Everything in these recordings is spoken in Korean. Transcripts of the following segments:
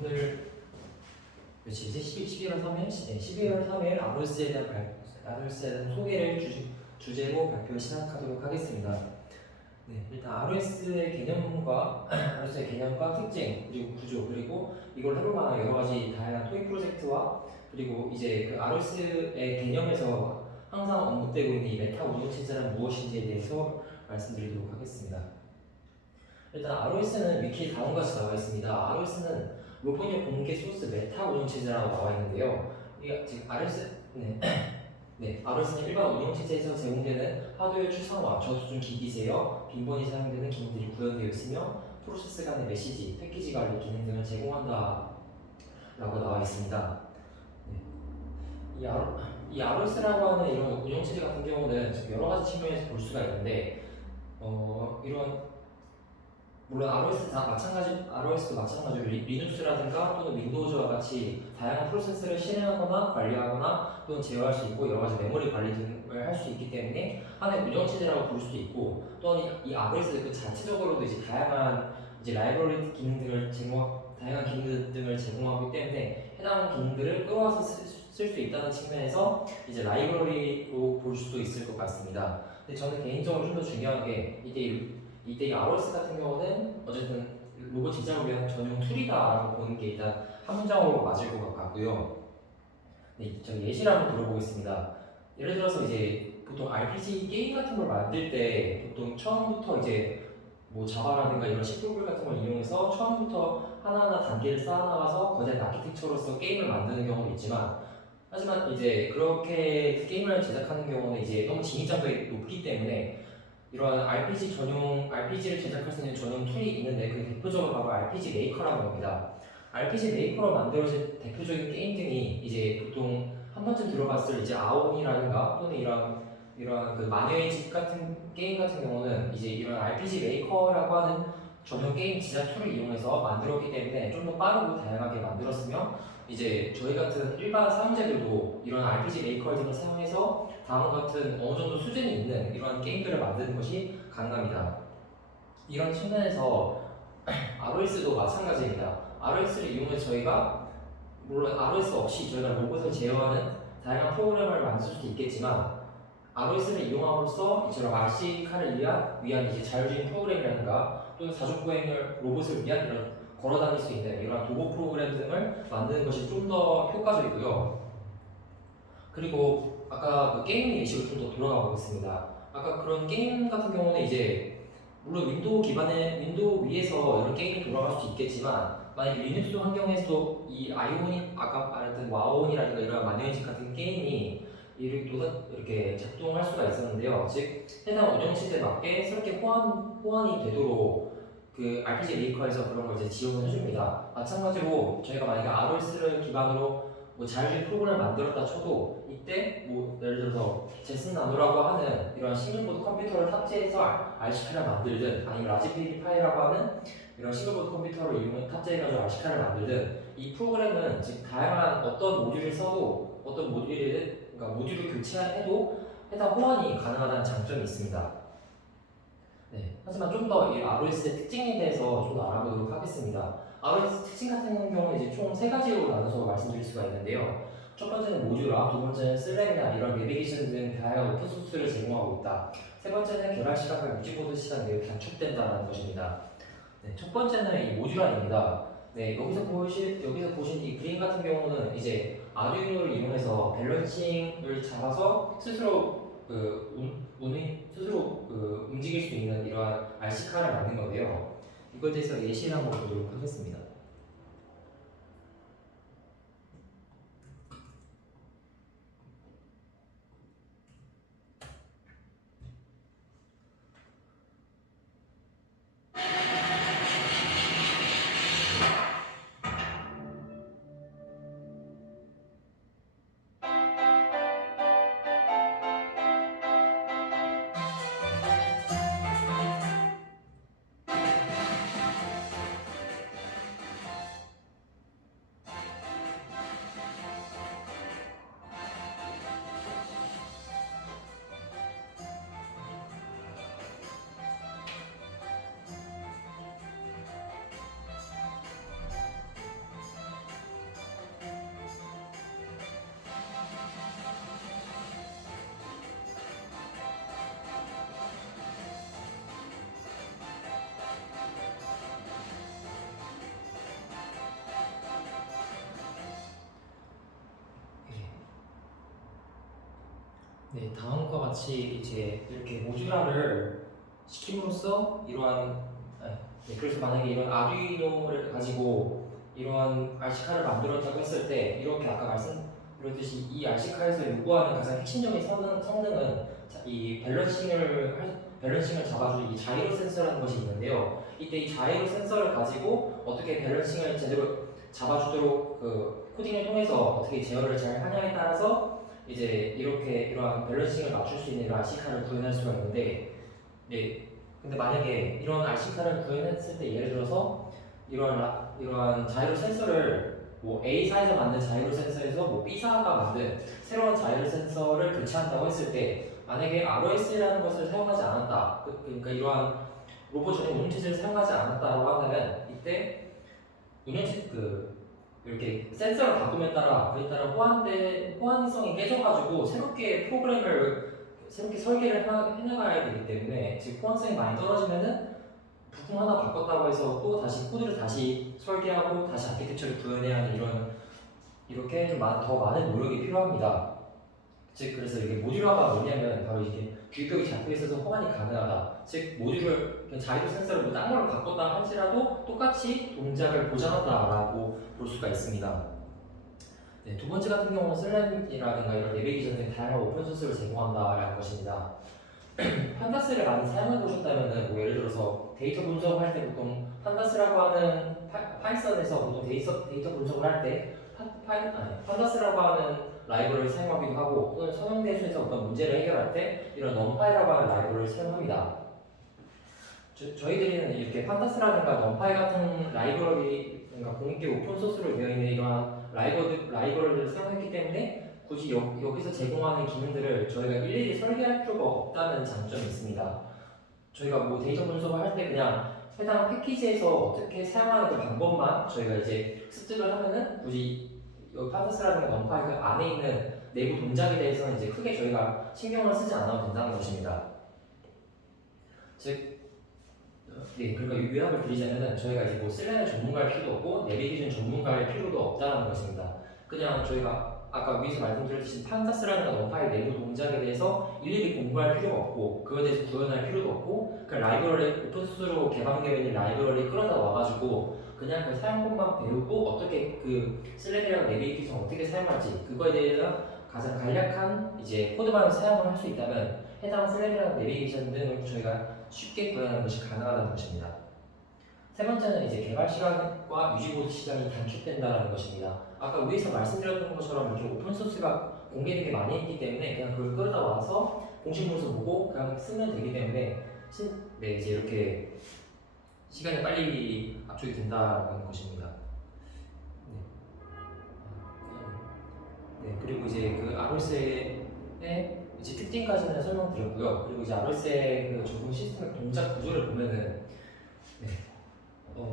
오늘 며칠이지? 11월 3일? 네, 11월 3일 아로스에 대한 소개를 주제로 발표 시작하도록 하겠습니다. 네, 일단 ROS의 개념과 ROS의 개념과 특징 그리고 구조 그리고 이걸 해볼 만한 여러 가지 다양한 토익 프로젝트와 그리고 이제 그 ROS의 개념에서 항상 언급되고 있는 이 메타 운영 체제란 무엇인지에 대해서 말씀드리도록 하겠습니다. 일단 ROS는 위키에 다음과 같이 나와 있습니다. ROS는 로보니아 공개 소스 메타 운영 체제라고 나와 있는데요. 이게 지금 ROS는 일반 운영 체제에서 제공되는 하드웨어 추상화, 저수준 기기 제어, 빈번히 사용되는 기능들이 구현되어 있으며 프로세스 간의 메시지, 패키지 관리 기능 등을 제공한다 라고 나와 있습니다. 네. 이 ROS라고 하는 이런 운영 체제 같은 경우는 여러 가지 측면에서 볼 수가 있는데 물론 ROS도 마찬가지로 리눅스라든가 또는 윈도우즈와 같이 다양한 프로세스를 실행하거나 관리하거나 또는 제어할 수 있고 여러 가지 메모리 관리 등을 할 수 있기 때문에 하나의 운영체제라고 볼 수도 있고 또는 이 ROS 그 자체적으로도 이제 다양한 이제 라이브러리 기능 등을 다양한 기능 등을 제공하기 때문에 해당 기능들을 끌어와서 쓸 수 있다는 측면에서 이제 라이브러리로 볼 수도 있을 것 같습니다. 근데 저는 개인적으로 좀 더 중요한 게 이때 이 ROS 같은 경우는 어쨌든 로고 제작을 위한 전용 툴이다라고 보는 게 일단 한 문장으로 맞을 것 같고요. 네, 저 예시를 한번 들어보겠습니다. 예를 들어서 이제 보통 RPG 게임 같은 걸 만들 때 보통 처음부터 이제 뭐 자바라든가 이런 C++ 같은 걸 이용해서 처음부터 하나하나 단계를 쌓아나가서 거대한 아키텍처로서 게임을 만드는 경우도 있지만 하지만 이제 그렇게 게임을 제작하는 경우는 이제 너무 진입장벽이 높기 때문에 이러한 RPG를 제작할 수 있는 전용 툴이 있는데 그 대표적으로 바로 RPG 메이커라고 합니다. RPG 메이커로 만들어진 대표적인 게임 등이 이제 보통 한 번쯤 들어봤을 이제 아온이라든가 또는 이러한 그 마녀의 집 같은 게임 같은 경우는 이제 이런 RPG 메이커라고 하는 전용 게임 제작 툴을 이용해서 만들었기 때문에 좀 더 빠르고 다양하게 만들었으며 이제 저희 같은 일반 사용자들도 이런 RPG 메이커 등을 사용해서 다음과 같은 어느 정도 수준이 있는 이런 게임들을 만드는 것이 가능합니다. 이런 측면에서 ROS도 마찬가지입니다. ROS를 이용해서 저희가 물론 ROS 없이 저희가 로봇을 제어하는 다양한 프로그램을 만들 수도 있겠지만 ROS를 이용함으로써 이처럼 RC카를 위한 이제 자율주행 프로그램이라든가 또는 사족보행을 로봇을 위한 이런 걸어다닐 수 있는 이런 도구 프로그램 등을 만드는 것이 좀 더 효과적이고요. 그리고 아까 그 게임 예시로 좀 더 돌아가 보겠습니다. 아까 그런 게임 같은 경우는 이제 물론 윈도우 위에서 이런 게임이 돌아갈 수 있겠지만 만약에 리눅스 환경에서도 이 아이오닉 아까 말했던 와온이라든가 이런 마녀의집 같은 게임이 이렇게 작동할 수가 있었는데요. 즉 해당 운영체제에 맞게 새롭게 호환이 되도록 그 RPG 메이커에서 그런 걸 이제 지원을 해줍니다. 마찬가지로 저희가 만약에 ROS를 기반으로 뭐 자율주행 프로그램을 만들었다 쳐도 이때 뭐 예를 들어서 제슨 나노라고 하는 이런 싱글보드 컴퓨터를 탑재해서 RC카를 만들든 아니면 라즈베리 파이라고 하는 이런 싱글보드 컴퓨터를 탑재해가지고 RC카를 만들든 이 프로그램은 지금 다양한 어떤 모듈을 써도 그러니까 모듈을 교체해도 해당 호환이 가능하다는 장점이 있습니다. 네, 하지만 좀 더 이 ROS의 특징에 대해서 좀 더 알아보도록 하겠습니다. ROS 특징 같은 경우는 이제 총 3가지로 나눠서 말씀드릴 수가 있는데요. 첫 번째는 모듈화, 두 번째는 슬랙이나 이런 내비게이션 등 다양한 오픈소스를 제공하고 있다. 세 번째는 결합 시간과 유지보드 시간이 매우 단축된다는 것입니다. 네, 첫 번째는 이 모듈화입니다. 네, 여기서 보신 이 그림 같은 경우는 이제 아두이노를 이용해서 밸런싱을 잡아서 스스로 움직일 수 있는 이러한 RC카를 만든 건데요. 이것에 대해서 예시를 한번 보도록 하겠습니다. 네, 다음과 같이 이제 이렇게 모듈화를 시킴으로써 이러한 네, 그래서 만약에 이런 아두이노를 가지고 이러한 RC카를 만들었다고 했을 때 이렇게 아까 말씀드렸듯이 이 RC카에서 요구하는 가장 핵심적인 성능은 이 밸런싱을 잡아주는 이 자이로 센서라는 것이 있는데요. 이때 이 자이로 센서를 가지고 어떻게 밸런싱을 제대로 잡아주도록 그 코딩을 통해서 어떻게 제어를 잘 하냐에 따라서 이제 이렇게 이러한 밸런싱을 맞출 수 있는 이런 RC카를 구현할 수가 있는데, 네. 근데 만약에 이런 RC카를 구현했을 때 예를 들어서 이러한 자이로 센서를 뭐 A사에서 만든 자이로 센서에서 뭐 B사가 만든 새로운 자이로 센서를 교체한다고 했을 때 만약에 ROS라는 것을 사용하지 않았다. 그러니까 이러한 로봇 전용 운영체제를 사용하지 않았다고 한다면 이때 운영체 이렇게 센서를 바꿈에 따라 그에 따라 호환성이 깨져가지고 새롭게 설계를 해나가야 되기 때문에 즉 호환성이 많이 떨어지면은 부품 하나 바꿨다고 해서 또 다시 코드를 다시 설계하고 다시 아키텍처를 구현해야 하는 이렇게 좀 더 많은 노력이 필요합니다. 즉 그래서 이게 모듈화가 뭐냐면 바로 이게 규격이 잡혀 있어서 호환이 가능하다. 즉 모듈을 자이로 센서를 뭐 딴 걸로 바꿨다 할지라도 똑같이 동작을 보장한다라고 볼 수가 있습니다. 네, 두 번째 같은 경우는 슬램이라든가 이런 내비게이션 등 다양한 오픈소스를 제공한다라는 것입니다. 판다스를 많이 사용해 보셨다면은 뭐 예를 들어서 데이터 분석을 할 때 보통 판다스라고 하는 파이썬에서 보통 데이터 분석을 할 때 판다스라고 하는 라이브러리를 사용하기도 하고 또는 선형대수에서 어떤 문제를 해결할 때 이런 넘파이라고 하는 라이브러리를 사용합니다. 저희들은 이렇게 판다스라든가 넘파이 같은 라이브러리, 그러니까 공개 오픈 소스로 되어 있는 이러한 라이브러리를 사용했기 때문에 굳이 여기서 제공하는 기능들을 저희가 일일이 설계할 필요가 없다는 장점이 있습니다. 저희가 뭐 데이터 분석을 할 때 그냥 해당 패키지에서 어떻게 사용하는 그 방법만 저희가 이제 습득을 하면은 굳이 여기 판다스라든가 넘파이 그 안에 있는 내부 동작에 대해서는 이제 크게 저희가 신경을 쓰지 않아도 된다는 것입니다. 즉 네, 그러니까 요약을 드리자면은 저희가 이제 뭐 슬램의 전문가일 필요도 없고 내비게이션 전문가일 필요도 없다는 것입니다. 그냥 저희가 아까 위에서 말씀드렸듯이 판다스라는 넘파의 내부 동작에 대해서 일일이 공부할 필요가 없고 그거에 대해서 구현할 필요도 없고 그 라이브러리 오픈소스로 개방되어 있는 라이브러리 끌어다 와가지고 그냥 그 사용법만 배우고 어떻게 그 슬램이랑 내비게이션 어떻게 사용할지 그거에 대해서 가장 간략한 이제 코드만 사용을 할 수 있다면 해당 슬램이랑 내비게이션 등을 저희가 쉽게 구현하는 것이 가능하다는 것입니다. 세 번째는 이제 개발 시간과 유지보수 시간이 단축된다는 것입니다. 아까 위에서 말씀드렸던 것처럼 이렇게 오픈소스가 공개된 게 많이 있기 때문에 그냥 그걸 끌어다 와서 공식 문서 보고 그냥 쓰면 되기 때문에 네, 이제 이렇게 시간이 빨리 압축이 된다는 것입니다. 네, 그리고 이제 그 ROS의 이제 특징까지는 설명드렸고요. 그리고 이제 ROS의 그 적용 시스템의 동작 구조를 보면은 네.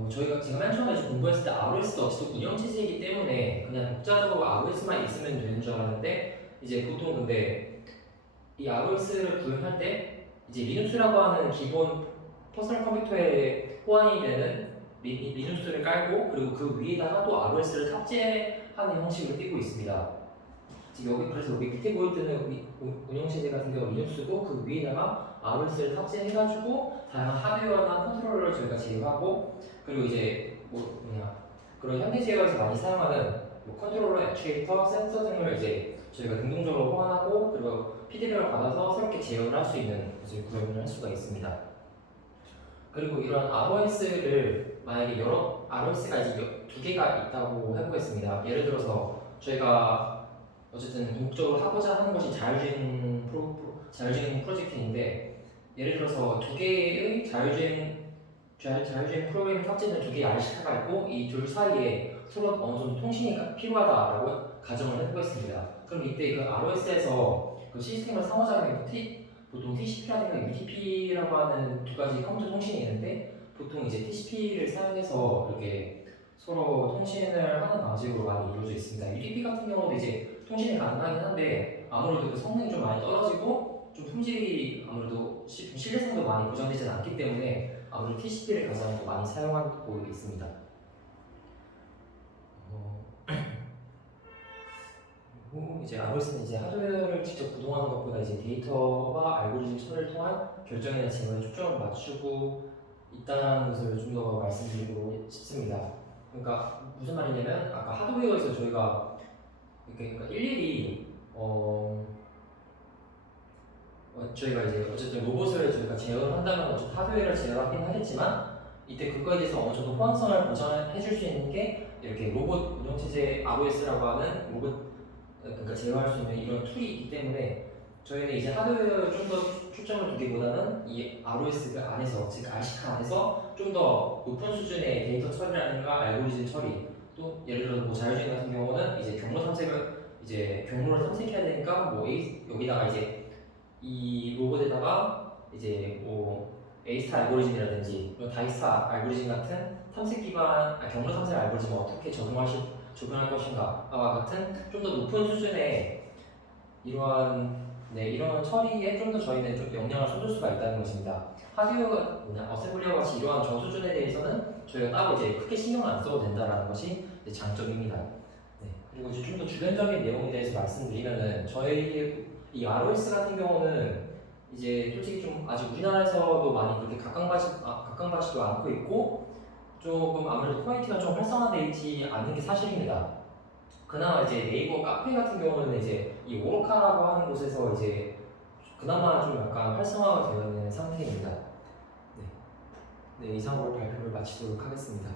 제가 맨 처음에 이제 공부했을 때 ROS도 어쨌든 운영체제이기 때문에 그냥 독자적으로 ROS만 있으면 되는 줄 알았는데 이제 보통 근데 이 ROS를 구현할 때 이제 리눅스라고 하는 기본 퍼스널 컴퓨터에 호환이 되는 리눅스를 깔고 그리고 그 위에다가 또 ROS를 탑재하는 형식으로 띄고 있습니다. 그래서 여기 밑에 보여드리는 운영체제 같은 경우 리눅스고 그 위에다가 ROS를 탑재해가지고 다양한 하드웨어나 컨트롤러를 저희가 제휴하고 그리고 이제 그런 현대 제어에서 많이 사용하는 컨트롤러, 액추에이터, 센서 등을 이제 저희가 능동적으로 호환하고 그리고 피드백을 받아서 새롭게 제어를 할 수 있는 것을 구현을 할 수가 있습니다. 그리고 이런 ROS를 만약에 여러 ROS가 이제 두 개가 있다고 해보겠습니다. 예를 들어서 저희가 어쨌든 궁극적으로 하고자 하는 것이 자율주행 프로젝트인데 예를 들어서 두 개의 자율주행 프로그램이 탑재된 두 개의 RC카가 있고 이 둘 사이에 서로 어느 정도 통신이 필요하다라고 가정을 해보겠습니다. 그럼 이때 그 ROS에서 그 시스템을 상호작용해 보통 TCP라든가 UDP라고 하는 두 가지 컴퓨터 통신이 있는데 보통 이제 TCP를 사용해서 이렇게 서로 통신을 하는 방식으로 많이 이루어져 있습니다. UDP 같은 경우도 이제 통신이 가능하긴 한데 아무래도 그 성능이 좀 많이 떨어지고 좀 품질이 아무래도 신뢰성도 많이 보장되지 않기 때문에 아무래도 TCP를 가장 더 많이 사용하고 있습니다. 그리고 이제 ROS는 이제 하드웨어를 직접 구동하는 것보다 이제 데이터와 알고리즘 처리를 통한 결정이나 제어에 초점을 맞추고 있다는 것을 좀 더 말씀드리고 싶습니다. 그러니까 무슨 말이냐면 아까 하드웨어에서 저희가 그러니까 일일이 저희가 이제 어쨌든 로봇을 저희가 제어를 한다면 어쨌든 하드웨어를 제어하긴 하겠지만 이때 그거에 대해서 어느 정도 호환성을 보장해 줄 수 있는 게 이렇게 로봇 운영체제 ROS라고 하는 로봇 그러니까 제어할 수 있는 이런 툴이 있기 때문에 저희는 이제 하드웨어에 좀 더 초점을 두기보다는 이 ROS 안에서 즉 RC카 안에서 좀 더 높은 수준의 데이터 처리라든가 알고리즘 처리 또 예를 들어 뭐 자율주행 같은 경우는 이제 경로 탐색을 이제 경로를 탐색해야 되니까 뭐 여기다가 이제 이 로봇에다가 이제 뭐 A스타 알고리즘이라든지 다이스타 알고리즘 같은 탐색 기반 경로 탐색 알고리즘을 어떻게 적용할 것인가와 같은 좀 더 높은 수준의 이러한 처리에 좀 더 저희는 좀 영향을 쏟을 수가 있다는 것입니다. 하드웨어 어셈블리와 같이 이러한 저수준에 대해서는 저희가 따로 이제 크게 신경을 안 써도 된다는 것이 이제 장점입니다. 네. 그리고 이제 좀 더 주변적인 내용에 대해서 말씀드리면은 저희 이 ROS 같은 경우는 이제 솔직히 좀 아직 우리나라에서도 많이 그렇게 각광받지도 않고 있고 조금 아무래도 커뮤니티가 좀 활성화되어 있지 않은 게 사실입니다. 그나마 이제 네이버 카페 같은 경우는 이제 이 오로카라고 하는 곳에서 이제 그나마 좀 약간 활성화가 되어 있는 상태입니다. 네, 이상으로 발표를 마치도록 하겠습니다.